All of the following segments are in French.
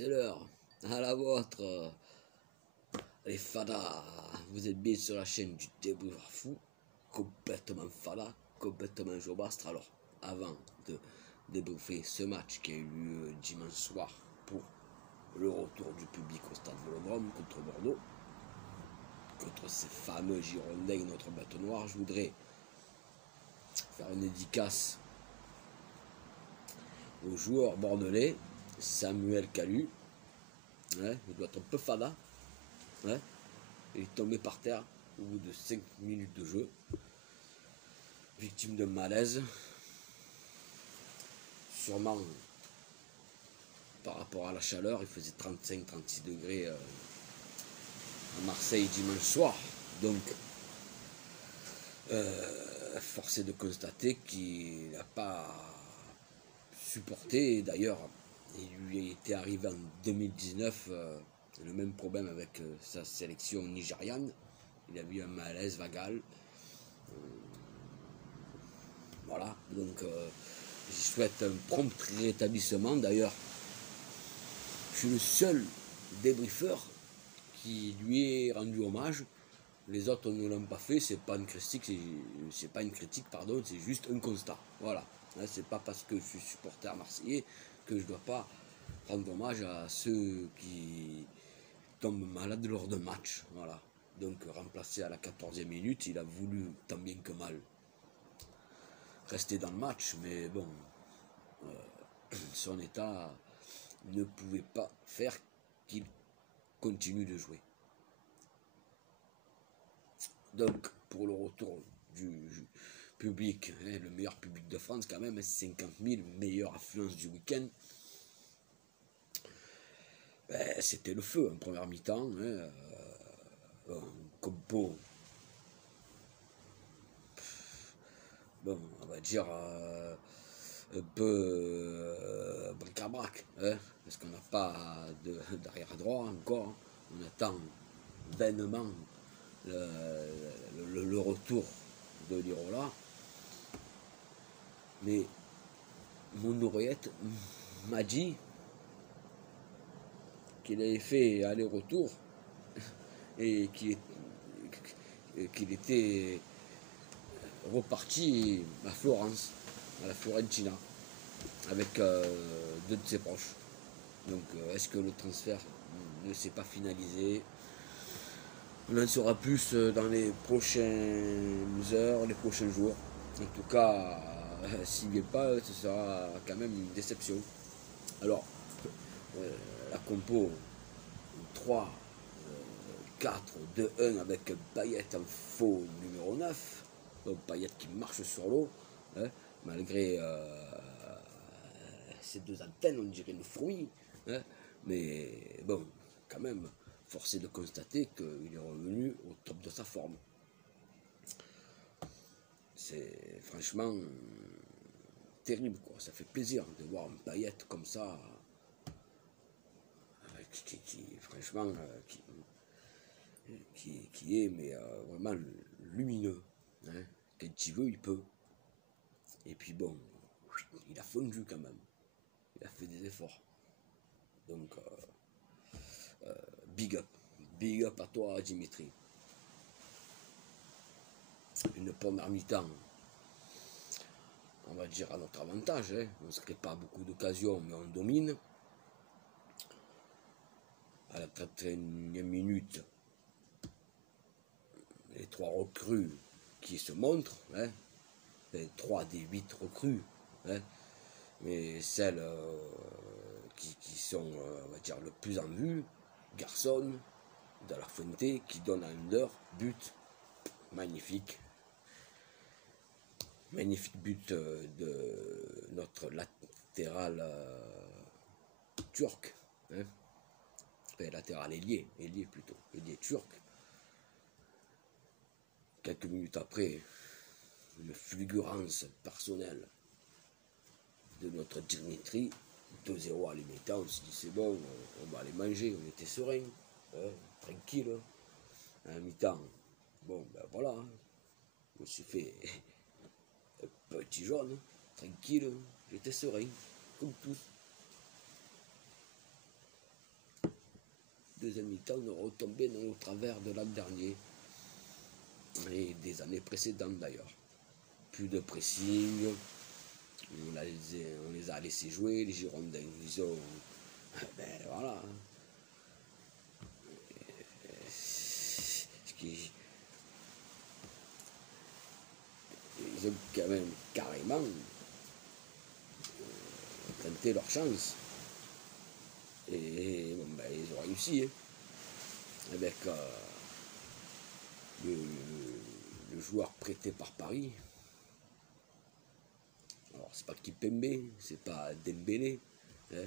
c'est l'heure, à la vôtre, les fadas, vous êtes bien sur la chaîne du débriefeur fou, complètement fada, complètement jobastre. Alors, avant de débriefer ce match qui a eu lieu dimanche soir pour le retour du public au stade Vélodrome contre Bordeaux, contre ces fameux Girondins, notre bête noire, je voudrais faire une dédicace au joueur bordelais, Samuel Calu. Ouais, il doit être un peu fada. Ouais. Il est tombé par terre au bout de 5 minutes de jeu. Victime de malaise. Sûrement par rapport à la chaleur, il faisait 35-36 degrés à Marseille dimanche soir. Donc, force est de constater qu'il n'a pas supporté. D'ailleurs, il lui était arrivé en 2019 le même problème avec sa sélection nigériane. Il a eu un malaise vagal. Voilà, donc je souhaite un prompt rétablissement. D'ailleurs, je suis le seul débriefeur qui lui est rendu hommage. Les autres ne l'ont pas fait, c'est pas une critique, pardon, c'est juste un constat. Voilà, c'est pas parce que je suis supporter marseillais que je dois pas rendre hommage à ceux qui tombent malades lors de match. Voilà, donc remplacé à la 14e minute, il a voulu tant bien que mal rester dans le match, mais bon, son état ne pouvait pas faire qu'il continue de jouer. Donc, pour le retour du public, le meilleur public de France quand même, 50 000, meilleure affluence du week-end, c'était le feu en première mi-temps. Compo, bon, on va dire un peu bric-à-brac, parce qu'on n'a pas d'arrière droit encore. Hein. On attend vainement le retour de l'Irola. Mais mon oreillette m'a dit qu'il avait fait aller-retour et qu'il était reparti à Florence, à la Fiorentina, avec deux de ses proches. Donc est-ce que le transfert ne s'est pas finalisé? On en saura plus dans les prochaines heures, les prochains jours. En tout cas, s'il n'y est pas, ce sera quand même une déception. Alors, la compo 3, 4, 2, 1 avec Payet en faux numéro 9. Donc Payet qui marche sur l'eau, malgré ces deux antennes, on dirait une fourmi. Mais bon, quand même, force est de constater qu'il est revenu au top de sa forme. C'est franchement terrible, quoi. Ça fait plaisir de voir un Payet comme ça, franchement, qui est mais, vraiment lumineux. Quand il veut, il peut. Et puis bon, il a fondu quand même. Il a fait des efforts. Donc, big up. Big up à toi, Dimitri. Une première mi-temps, on va dire à notre avantage. On ne se crée pas beaucoup d'occasions, mais on domine. À la 31e minute, les 3 recrues qui se montrent, les 3 des 8 recrues, mais celles qui sont, on va dire, le plus en vue, Garçon, De La Fuente, qui donne un leur but magnifique. Magnifique but de notre latéral turc, latéral ailier plutôt, ailier turc. Quelques minutes après, une fulgurance personnelle de notre Dimitri, 2-0 à la mi-temps, on s'est dit c'est bon, on va aller manger, on était serein, tranquille, à la mi-temps. Bon, ben voilà, je me suis fait un petit jaune, tranquille, j'étais serein, comme tous. deuxième mi-temps, on est retombé dans le travers de l'an dernier et des années précédentes d'ailleurs. Plus de pressing, on les a laissés jouer, les Girondins, ils ont... Ben voilà. Ils ont quand même carrément tenté leur chance. Et bon, ben, ils ont réussi. Hein, avec le joueur prêté par Paris. Alors, c'est pas Kipembe, c'est pas Dembélé. Hein,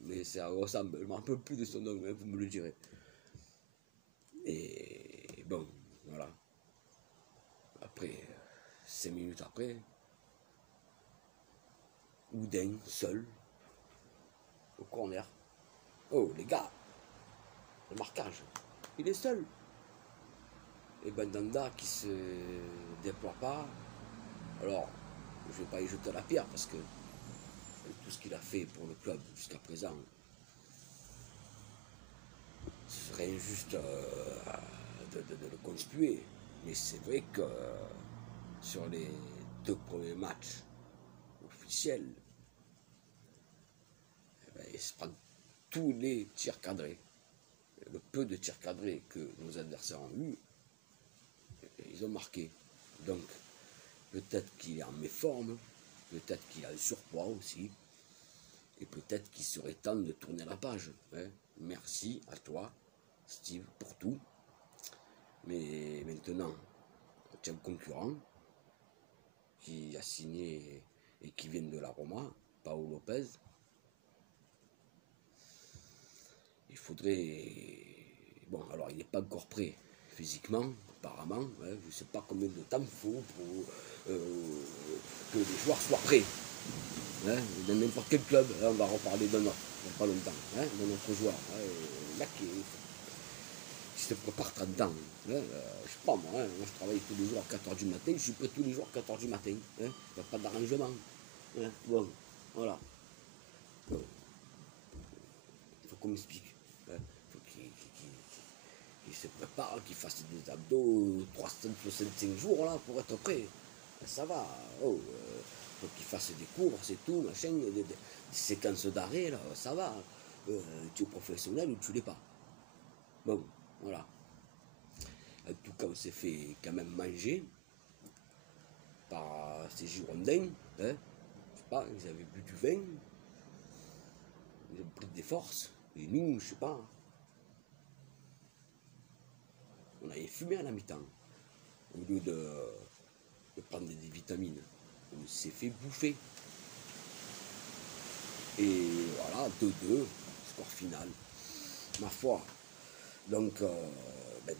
mais ça ressemble, je ne me rappelle plus de son nom, hein, vous me le direz. Et bon, voilà. Après, 5 minutes après, Oudin, seul, au corner. Oh, les gars, le marquage, il est seul. Et Bandanda qui se déploie pas. Alors, je ne vais pas y jeter la pierre parce que tout ce qu'il a fait pour le club jusqu'à présent, ce serait injuste de le conspuer. Mais c'est vrai que sur les 2 premiers matchs officiels, eh ben, il se prend tous les tirs cadrés. Le peu de tirs cadrés que nos adversaires ont eu, ils ont marqué. Donc, peut-être qu'il est en méforme, peut-être qu'il a le surpoids aussi, et peut-être qu'il serait temps de tourner la page. Hein. Merci à toi, Steve, pour tout. Mais maintenant, tu as un concurrent qui a signé et qui vient de la Roma, Paolo Lopez. Il faudrait... Bon, alors il n'est pas encore prêt physiquement, apparemment. Hein, je ne sais pas combien de temps il faut pour que les joueurs soient prêts. Hein, dans n'importe quel club, hein, on va reparler d'un autre, il n'y a pas longtemps, hein, de notre joueur. Hein, là qui se prépare 30 ans. Hein, je ne sais pas moi, hein, moi je travaille tous les jours à 4h du matin, je suis prêt tous les jours à 4h du matin. Hein, il n'y a pas d'arrangement. Hein, bon, voilà. Bon. Il faut qu'on m'explique. Il faut qu'il se prépare, qu'il fasse des abdos 365 jours là pour être prêt. Ça va. Oh, faut qu'il fasse des courses et tout, machin, des séquences d'arrêt, là, ça va. Tu es professionnel ou tu l'es pas. Bon, voilà. En tout cas, on s'est fait quand même manger par ces Girondins. Hein. Je sais pas, ils avaient bu du vin, ils ont pris des forces, et nous, je sais pas. On avait fumé à la mi-temps, au lieu de prendre des vitamines. On s'est fait bouffer. Et voilà, 2-2, score final. Ma foi. Donc,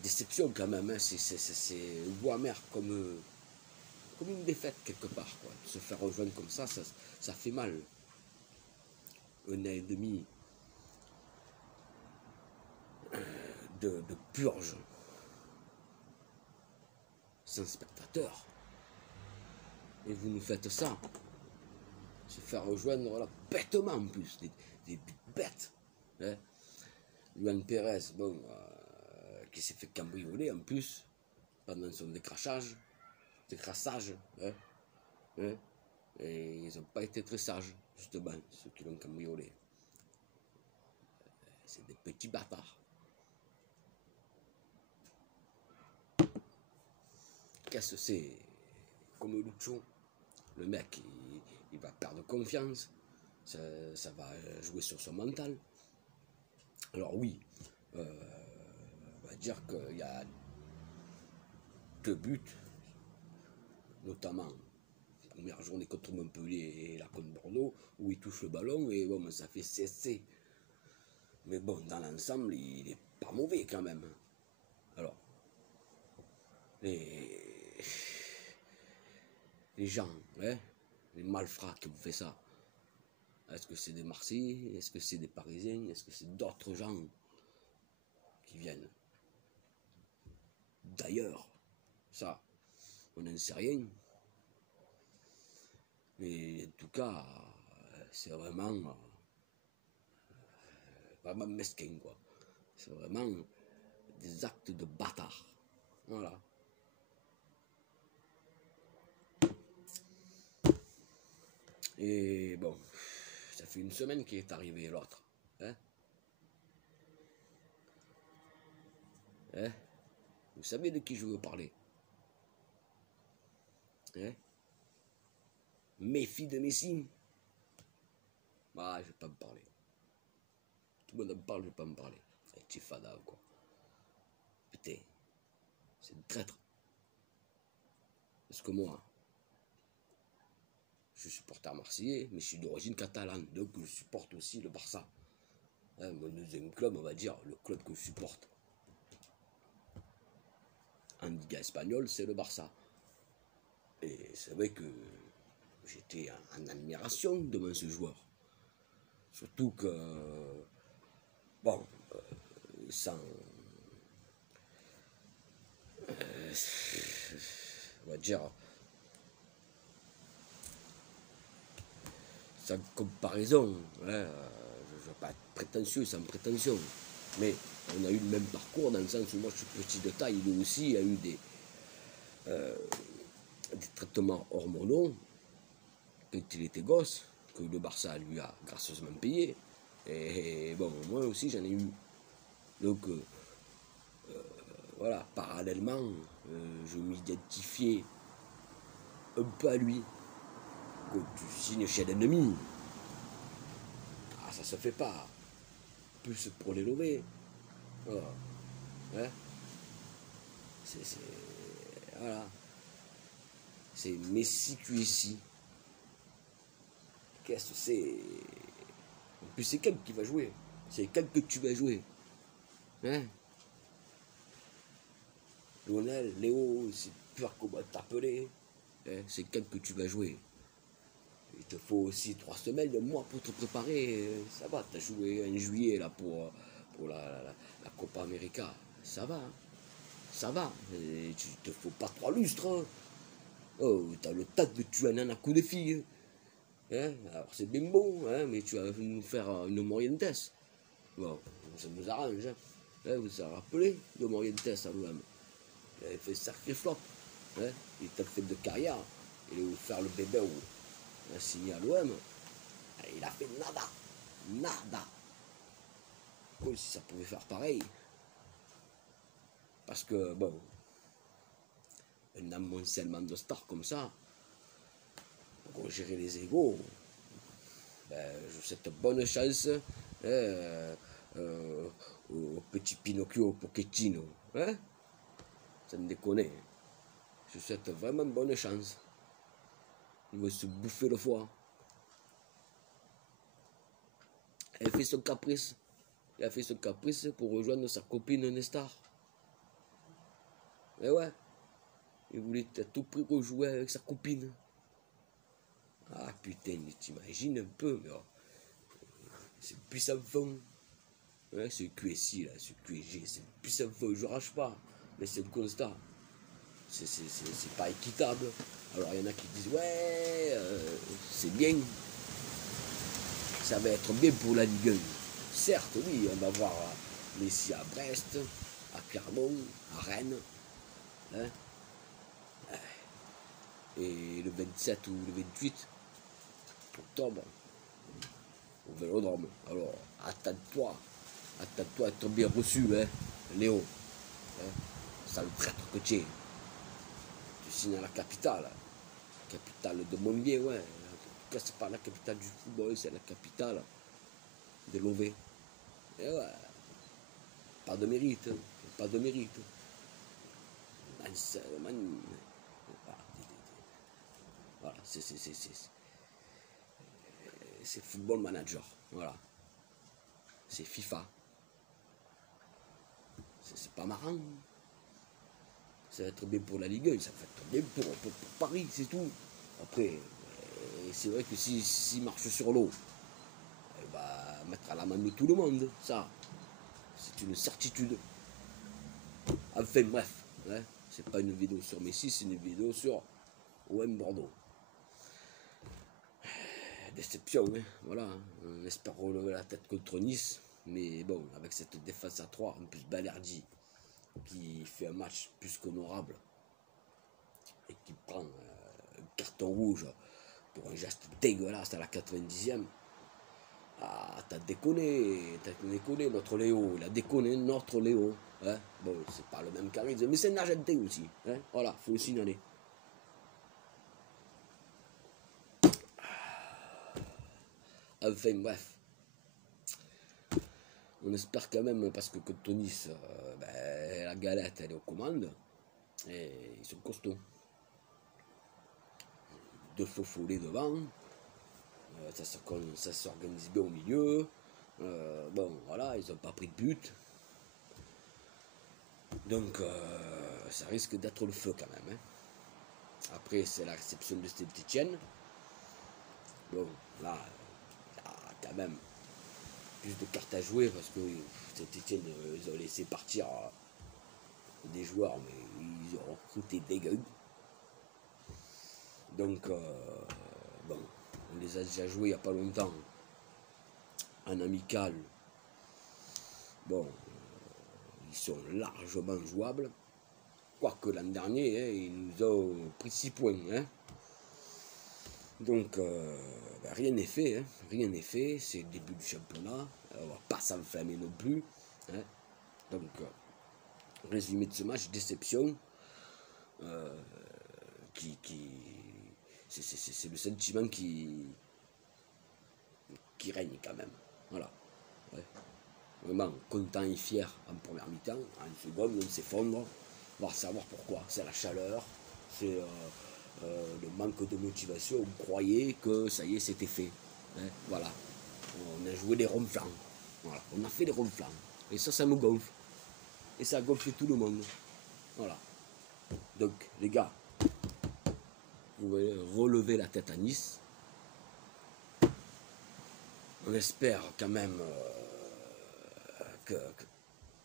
déception quand même. Hein, c'est un goût amer comme une défaite quelque part. Quoi. Se faire rejoindre comme ça fait mal. 1 an et demi de purge. Sans spectateurs. Et vous nous faites ça. Se faire rejoindre voilà, bêtement en plus. Des bêtes. Hein. Luan Pérez, bon, qui s'est fait cambrioler en plus pendant son décrassage. Hein, hein, et ils n'ont pas été très sages, justement, ceux qui l'ont cambriolé. C'est des petits bâtards. Qu'est-ce que c'est? Comme Lucho, le mec, il va perdre confiance, ça va jouer sur son mental. Alors oui, on va dire qu'il y a 2 buts, notamment la première journée contre Montpellier et la contre Bordeaux, où il touche le ballon et bon, ça fait cesser. Mais bon, dans l'ensemble, il n'est pas mauvais quand même. Alors, les gens, hein, les malfrats qui vous font ça, est-ce que c'est des Marseillais? Est-ce que c'est des Parisiens? Est-ce que c'est d'autres gens qui viennent d'ailleurs? Ça, on n'en sait rien. Mais en tout cas, c'est vraiment mesquin, quoi. C'est vraiment des actes de bâtard. Voilà. Et bon, ça fait une semaine qu'il est arrivé l'autre. Hein? Hein? Vous savez de qui je veux parler? Hein? Méfie de Messi. Ah, je vais pas me parler. Tout le monde me parle, je vais pas me parler. Tifada quoi. Putain, c'est une traître. Parce que moi, je suis supporter marseillais, mais je suis d'origine catalane, donc je supporte aussi le Barça. Hein, mon deuxième club, on va dire, le club que je supporte en Liga espagnole, c'est le Barça. Et c'est vrai que j'étais en admiration devant ce joueur. Surtout que, bon, sans, on va dire, sans comparaison, hein, je ne veux pas être prétentieux, sans prétention, mais on a eu le même parcours dans le sens où moi je suis petit de taille, lui aussi a eu des traitements hormonaux quand il était gosse, que le Barça lui a gracieusement payé, et bon, moi aussi j'en ai eu. Donc voilà, parallèlement, je m'identifiais un peu à lui. Quand tu signes chez l'ennemi, ah, ça se fait pas. Plus pour les lever. Voilà. Hein? Voilà. C'est Messi qui est ici. Qu'est-ce que c'est? En plus, c'est quel qui va jouer? C'est quel que tu vas jouer? Hein? Lionel, Léo, c'est pur comment t'appeler. Hein? C'est quel que tu vas jouer? Il te faut aussi 3 semaines, un mois pour te préparer. Ça va, tu as joué en juillet là, pour la Copa América. Ça va. Hein? Ça va. Et tu te faut pas 3 lustres. Hein? Oh, tu as le tas de tuer un coup de fille. Hein? Alors c'est bien bon, hein, mais tu vas nous faire une Morientes. Bon, ça nous arrange. Hein? Hein, vous vous rappelez de Morientes à l'OM? Il avait fait sacré flop. Hein? Il t'a fait de carrière. Il allait vous faire le bébé où il a signé à l'OM. Il a fait nada. Nada. Comme si ça pouvait faire pareil. Parce que, bon, un amoncellement de stars comme ça, pour gérer les égaux, ben, je souhaite bonne chance au petit Pinocchio Pochettino. Hein? Ça me déconne. Je souhaite vraiment bonne chance. Il va se bouffer le foie. Elle fait son caprice. Il a fait son caprice pour rejoindre sa copine Nestar. Et ouais, il voulait à tout prix rejouer avec sa copine. Ah putain, t'imagines un peu, mais oh, c'est puissant fond. Ouais, ce QSI là, ce QSG, c'est puissant fond, je rage pas, mais c'est le constat. C'est pas équitable. Alors il y en a qui disent ouais, c'est bien, ça va être bien pour la Ligue 1. Certes, oui, on va voir Messi à Brest, à Clermont, à Rennes. Hein? Et le 27 ou le 28 octobre, au Vélodrome. Alors, attends-toi à être bien reçu, hein, Léo. Hein? Sale traître que tu es. Tu signes à la capitale de Montpellier, ouais. En tout cas, c'est pas la capitale du football, c'est la capitale de l'OV. Et ouais, pas de mérite, hein, pas de mérite. Voilà, c'est football manager, voilà. C'est FIFA. C'est pas marrant. Ça va être bien pour la Ligue 1, ça va être bien pour Paris, c'est tout. Après, c'est vrai que s'il marche sur l'eau, il va mettre à l'amende tout le monde, ça. C'est une certitude. Enfin bref, hein, c'est pas une vidéo sur Messi, c'est une vidéo sur OM Bordeaux. Déception, hein, voilà. On espère relever la tête contre Nice. Mais bon, avec cette défense à 3, en plus Balerdi, qui fait un match plus qu'honorable, et qui prend un carton rouge pour un geste dégueulasse à la 90e. Ah, t'as déconné, notre Léo, il a déconné notre Léo. Hein, bon, c'est pas le même charisme, mais c'est un Argentin aussi. Hein, voilà, faut le signaler. Enfin, bref. On espère quand même, parce que contre Nice, ben, la galette, elle est aux commandes. Et ils sont costauds. Deux faux follets devant. Ça s'organise bien au milieu. Bon, voilà, ils n'ont pas pris de but. Donc, ça risque d'être le feu quand même. Hein. Après, c'est la réception de Saint-Etienne. Bon, là, il y a quand même plus de cartes à jouer parce que Saint-Etienne, ils ont laissé partir des joueurs, mais ils ont recruté des gueules. Donc, bon, on les a déjà joués il n'y a pas longtemps en amical. Bon, ils sont largement jouables. Quoique l'an dernier, hein, ils nous ont pris 6 points. Hein. Donc, ben, rien n'est fait. Hein. Rien n'est fait. C'est le début du championnat. On ne va pas s'enflammer non plus. Hein. Donc, résumé de ce match, déception. C'est le sentiment qui règne quand même. Voilà. Ouais. Vraiment content et fier en première mi-temps. En seconde, on s'effondre. On va savoir pourquoi. C'est la chaleur, c'est le manque de motivation. On croyait que ça y est, c'était fait. Hein, voilà. On a joué des ronflants. Voilà. On a fait des ronflants. Et ça me gonfle. Et ça gonfle tout le monde. Voilà. Donc, les gars, vous voulez relever la tête à Nice. On espère quand même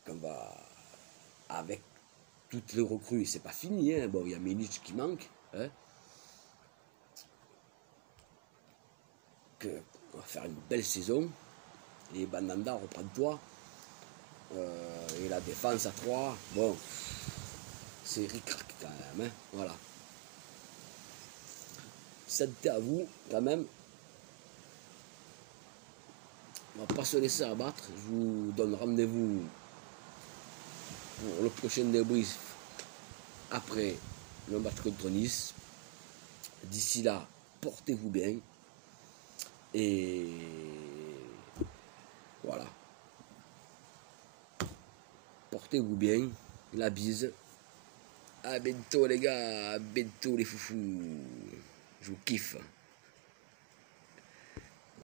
qu'on va, avec toutes les recrues, c'est pas fini. Hein. Bon, il y a Milic qui manque. Hein. On va faire une belle saison. Et Bandanda reprend toi. Et la défense à 3. Bon, c'est ric-rac quand même. Hein. Voilà. Santé à vous quand même. On va pas se laisser abattre. Je vous donne rendez-vous pour le prochain débrief après le match contre Nice. D'ici là, portez-vous bien. Et voilà. Portez-vous bien. La bise. À bientôt les gars. À bientôt les foufous. Je vous kiffe.